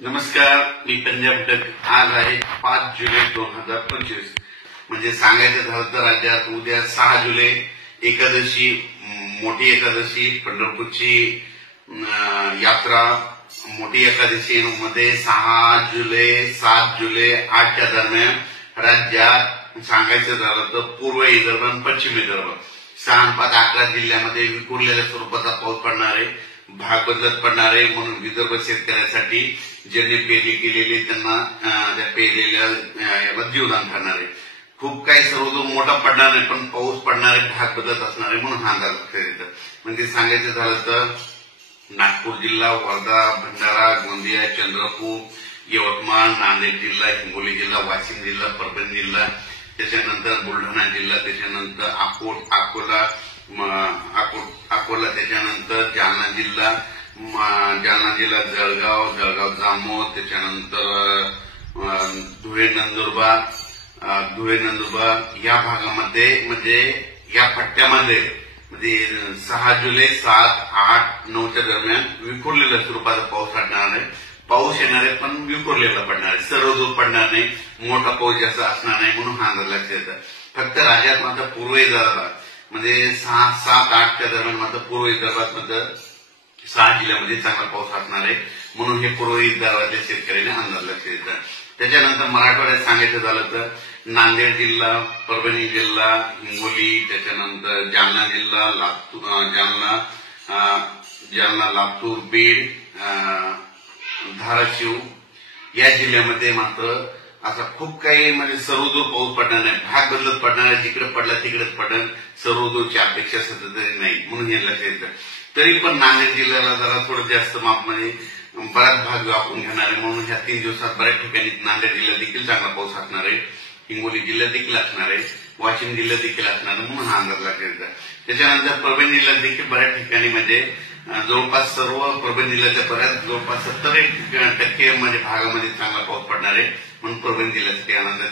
नमस्कार, मी पंजाब डक. आज आहे 5 जुलै 2025. म्हणजे सांगायचं झालं तर राज्यात उद्या 6 जुलै एकादशी, मोठी एकादशी, पंढरपूरची यात्रा. मोठी एकादशी मध्ये 6 जुलै 7 जुलै 8च्या दरम्यान राज्यात सांगायचं झालं तर पूर्व विदर्भ आणि पश्चिम विदर्भ 6-11 जिल्ह्यामध्ये विखुरलेल्या स्वरूपाचा पाऊस पडणार आहे. भाग बदलत पडणार आहे. म्हणून विदर्भ शेतकऱ्यांसाठी ज्यांनी पेरणी केलेली त्यांना त्या पेरलेल्या याला जीवदान ठरणार आहे. खूप काही सर्वदूर मोठा पडणार नाही, पण पाऊस पडणार आहे, भाग बदलत असणार आहे. म्हणून हा अंदाज लक्षात येतं. म्हणजे सांगायचं झालं तर नागपूर जिल्हा, वर्धा, भंडारा, गोंदिया, चंद्रपूर, यवतमाळ, नांदेड जिल्हा, हिंगोली जिल्हा, वाशिम जिल्हा, परभणी जिल्हा, त्याच्यानंतर बुलढाणा जिल्हा, त्याच्यानंतर अकोला, त्याच्यानंतर जालना जिल्हा, जळगाव जामोद, त्याच्यानंतर धुळे नंदुरबार या भागामध्ये म्हणजे या पट्ट्यामध्ये म्हणजे 6 जुलै 7, 8, 9च्या दरम्यान विखुरलेल्या स्वरूपाचा पाऊस पडणार आहे. पाऊस येणार आहे, पण विखुरलेला पडणार आहे. सर्वदूर पडणार नाही, मोठा पाऊस जास्त असणार नाही. म्हणून हा अंदाज लक्षात येतं. फक्त राज्यात मात्र पूर्व विदर्भात म्हणजे 6, 7, 8च्या दरम्यान मात्र पूर्व विदर्भात मात्र 6 जिल्ह्यामध्ये चांगला पाऊस असणार आहे. म्हणून हे पूर्व विदर्भातल्या शेतकऱ्यांनी अंदाज लक्षात येतं. त्याच्यानंतर मराठवाड्यात सांगायचं झालं तर नांदेड जिल्हा, परभणी जिल्हा, हिंगोली, त्याच्यानंतर जालना जिल्हा, लातूर, बीड, धाराशिव या जिल्ह्यामध्ये मात्र असा खूप काही म्हणजे सर्वदूर पाऊस पडणार नाही. भाग बदलत पडणार आहे. जिकडे पडला तिकडेच पडेल. सर्वदूरची अपेक्षा सतत नाही. म्हणून हे लक्षात येतं. तरी पण नांदेड जिल्ह्याला जरा थोडं जास्त मापमध्ये बराच भाग व्यापून घेणार आहे. म्हणून ह्या 3 दिवसात बऱ्याच ठिकाणी नांदेड जिल्ह्यात देखील चांगला पाऊस असणार आहे. हिंगोली जिल्ह्यात देखील असणार आहे. वाशिम जिल्ह्यात देखील असणार आहे. म्हणून हा अंदाज लक्षात येतो. त्याच्यानंतर परभणी जिल्ह्यात देखील बऱ्याच ठिकाणी म्हणजे जवळपास सर्व परभणी जिल्ह्याच्या जवळपास 70% म्हणजे भागामध्ये चांगला पाऊस पडणार आहे. म्हणून परभणी जिल्ह्यासाठी आनंद